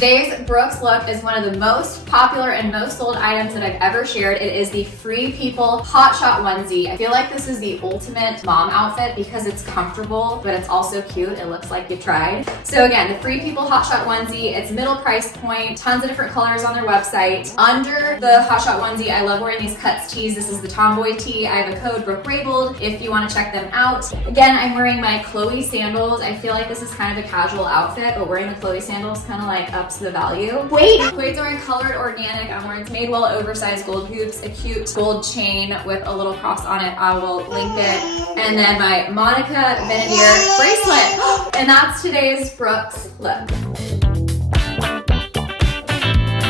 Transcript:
Today's Brooke's look is one of the most popular and most sold items that I've ever shared. It is the Free People Hot Shot onesie. I feel like this is the ultimate mom outfit because it's comfortable, but it's also cute. It looks like you tried. So again, the Free People Hot Shot onesie, it's middle price point, tons of different colors on their website. Under the Hot Shot onesie, I love wearing these cuts tees. This is the Tomboy tee. I have a code Brooke Rabeled if you want to check them out. Again, I'm wearing my Chloe sandals. I feel like this is kind of a casual outfit, but wearing the Chloe sandals kind of like ups the value. Wait! Wade's wearing colored organic. I'm wearing Madewell oversized gold hoops, a cute gold chain with a little cross on it. I will link it. And then my Monica Benedier bracelet. And that's today's Brooke's look.